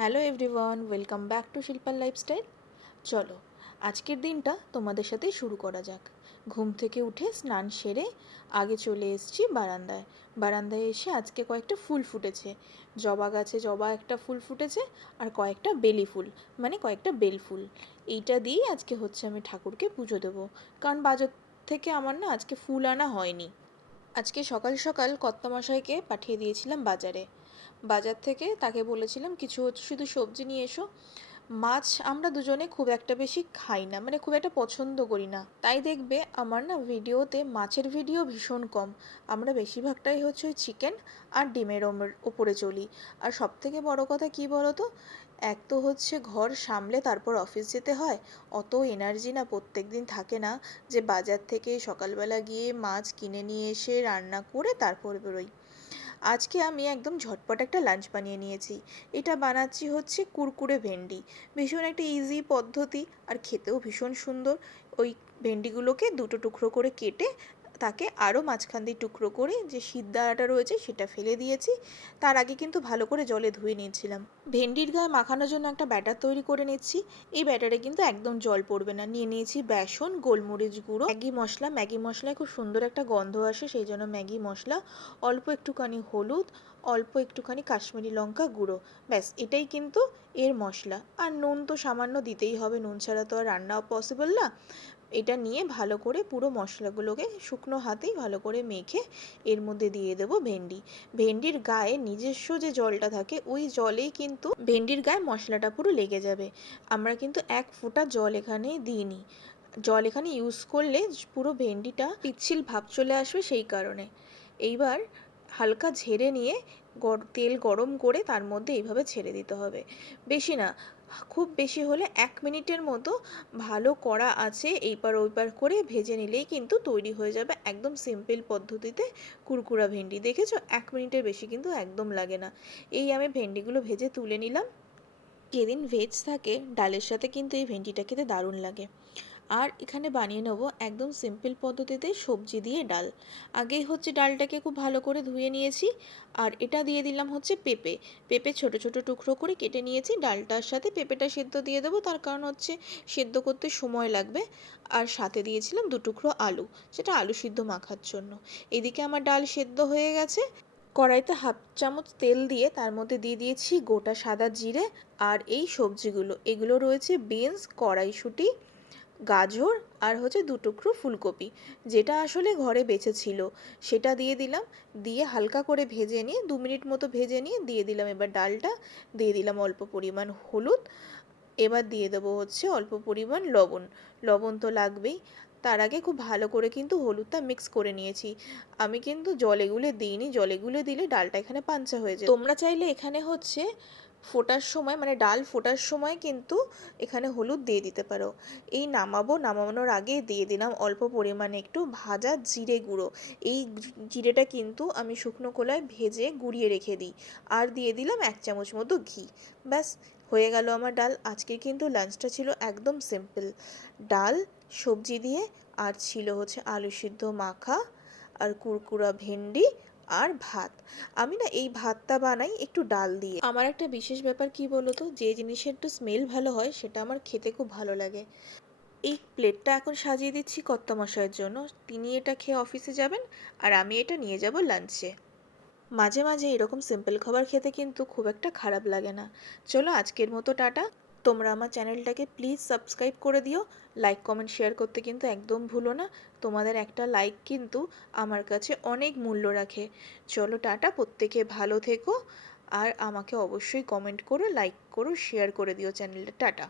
Hello everyone, welcome back to শিল্পার lifestyle. চলো আজকের দিনটা তোমাদের সাথেই শুরু করা যাক। ঘুম থেকে উঠে স্নান সেরে আগে চলে এসেছি বারান্দায়। বারান্দায় এসে আজকে কয়েকটা ফুল ফুটেছে। জবা গাছে জবা একটা ফুল ফুটেছে, আর কয়েকটা বেলি ফুল মানে কয়েকটা বেল ফুল। এইটা দিয়েই আজকে হচ্ছে আমি ঠাকুরকে পুজো দেবো, কারণ বাজার থেকে আমার না আজকে ফুল আনা হয়নি। আজকে সকাল সকাল কর্তামশাইকে পাঠিয়ে দিয়েছিলাম বাজারে। বাজার থেকে তাকে বলেছিলাম কিছু শুধু সবজি নিয়ে এসো। মাছ আমরা দুজনে খুব একটা বেশি খাই না, মানে খুব একটা পছন্দ করি না, তাই দেখবে আমার না ভিডিওতে মাছের ভিডিও ভীষণ কম। আমরা বেশিরভাগটাই হচ্ছে ওই চিকেন আর ডিমের ওপরে চলি। আর সব থেকে বড় কথা কি বলো তো, এক তো হচ্ছে ঘর সামলে তারপর অফিস যেতে হয়, অত এনার্জি না প্রত্যেক দিন থাকে না যে বাজার থেকে সকালবেলা গিয়ে মাছ কিনে নিয়ে এসে রান্না করে তারপর বেরোই। আজকে আমি একদম ঝটপট একটা লাঞ্চ বানিয়ে নিয়েছি। এটা বানাচ্ছি হচ্ছে কুরকুরে ভেন্ডি। ভীষণ একটা ইজি পদ্ধতি, আর খেতেও ভীষণ সুন্দর। ওই ভেন্ডিগুলোকে দুটো টুকরো করে কেটে তাকে আরও মাঝখান দিয়ে টুকরো করে যে সিদ্ধাটা রয়েছে সেটা ফেলে দিয়েছি। তার আগে কিন্তু ভালো করে জলে ধুয়ে নিয়েছিলাম। ভেন্ডির গায়ে মাখানোর জন্য একটা ব্যাটার তৈরি করে নিচ্ছি। এই ব্যাটারে কিন্তু একদম জল পড়বে না। নিয়ে নিয়েছি বেসন, গোলমরিচ গুঁড়ো, ম্যাগি মশলা। ম্যাগি মশলায় খুব সুন্দর একটা গন্ধ আসে, সেই জন্য ম্যাগি মশলা, অল্প একটুখানি হলুদ, অল্প একটুখানি কাশ্মীরি লঙ্কা গুঁড়ো। ব্যাস এটাই কিন্তু এর মশলা। আর নুন তো সামান্য দিতেই হবে, নুন ছাড়া তো আর রান্না পসিবল না। এটা নিয়ে ভালো করে পুরো মশলাগুলোকে শুকনো হাতেই ভালো করে মেখে এর মধ্যে দিয়ে দেবো ভেন্ডি। ভেন্ডির গায়ে নিজস্ব যে জলটা থাকে ওই জলেই কিন্তু ভেন্ডির গায়ে মশলাটা পুরো লেগে যাবে। আমরা কিন্তু এক ফোঁটা জল এখানে দিইনি। জল এখানে ইউজ করলে পুরো ভেন্ডিটা পিচ্ছিল ভাব চলে আসবে, সেই কারণে। এইবার হালকা ঝেড়ে নিয়ে তেল গরম করে তার মধ্যে এইভাবে ছেড়ে দিতে হবে। বেশি না, খুব বেশি হলে 1 মিনিটের মতো ভালো কড়া আছে এইপার ওইপার করে ভেজে নিলেই কিন্তু তৈরি হয়ে যাবে একদম সিম্পল পদ্ধতিতে কুরকুরা ভেন্ডি। দেখেছো, 1 মিনিটের বেশি কিন্তু একদম লাগে না। এই আমি ভেন্ডিগুলো ভেজে তুলে নিলাম। যেদিন ভেজ থাকে ডালের সাথে কিন্তু এই ভেন্ডিটা খেতে দারুণ লাগে। আর এখানে বানিয়ে নেবো একদম সিম্পল পদ্ধতিতে সবজি দিয়ে ডাল। আগেই হচ্ছে ডালটাকে খুব ভালো করে ধুয়ে নিয়েছি। আর এটা দিয়ে দিলাম হচ্ছে পেঁপে। পেঁপে ছোট ছোট টুকরো করে কেটে নিয়েছি। ডালটার সাথে পেঁপেটা সেদ্ধ দিয়ে দেবো, তার কারণ হচ্ছে সেদ্ধ করতে সময় লাগবে। আর সাথে দিয়েছিলাম 2 টুকরো আলু, সেটা আলু সিদ্ধ মাখার জন্য। এদিকে আমার ডাল সেদ্ধ হয়ে গেছে। কড়াইতে 1/2 চামচ তেল দিয়ে তার মধ্যে দিয়ে দিয়েছি গোটা সাদা জিরে। আর এই সবজিগুলো, এগুলো রয়েছে বিনস, কড়াইশুঁটি, গাজর, আর হচ্ছে 2 টুকরো ফুলকপি, যেটা আসলে ঘরে বেঁচে ছিল সেটা দিয়ে দিলাম। দিয়ে হালকা করে ভেজে নিয়ে 2 মিনিট মতো ভেজে নিয়ে দিয়ে দিলাম এবার ডালটা। দিয়ে দিলাম অল্প পরিমাণ হলুদ। এবার দিয়ে দেবো হচ্ছে অল্প পরিমাণ লবণ। লবণ তো লাগবেই। তার আগে খুব ভালো করে কিন্তু হলুদটা মিক্স করে নিয়েছি। আমি কিন্তু জলে গুলে দিইনি, জলে গুলে দিলে ডালটা এখানে পাঞ্চা হয়ে যায়। তোমরা চাইলে এখানে হচ্ছে ফোটার সময় মানে ডাল ফোটার সময় কিন্তু এখানে হলুদ দিয়ে দিতে পারো। এই নামানোর আগে দিয়ে দিলাম অল্প পরিমাণে একটু ভাজা জিরে গুঁড়ো। এই জিরেটা কিন্তু আমি শুকনো কলায় ভেজে গুঁড়িয়ে রেখে দিই। আর দিয়ে দিলাম 1 চামচ মতো ঘি। ব্যাস হয়ে গেল আমার ডাল। আজকে কিন্তু লাঞ্চটা ছিল একদম সিম্পল, ডাল সবজি দিয়ে, আর ছিল হচ্ছে আলু সিদ্ধ মাখা, আর কুরকুরা ভেন্ডি, আর ভাত। আমি না এই ভাতটা বানাই একটু ডাল দিয়ে। আমার একটা বিশেষ ব্যাপার কি বলো তো, যে জিনিসের একটু স্মেল ভালো হয় সেটা আমার খেতে খুব ভালো লাগে। এই প্লেটটা এখন সাজিয়ে দিচ্ছি কর্তামশাইয়ের জন্য। তিনি এটা খেয়ে অফিসে যাবেন, আর আমি এটা নিয়ে যাব লাঞ্চে। মাঝে মাঝে এরকম সিম্পল খাবার খেতে কিন্তু খুব একটা খারাপ লাগে না। চলো আজকের মতো টাটা। তোমরা আমার চ্যানেলটাকে প্লিজ সাবস্ক্রাইব করে দিও। লাইক কমেন্ট শেয়ার করতে কিন্তু একদম ভুলো না। তোমাদের একটা লাইক কিন্তু আমার কাছে অনেক মূল্য রাখে। চলো টাটা, প্রত্যেকে ভালো থেকো। আর আমাকে অবশ্যই কমেন্ট করো, লাইক করো, শেয়ার করে দিও চ্যানেলটা। টাটা।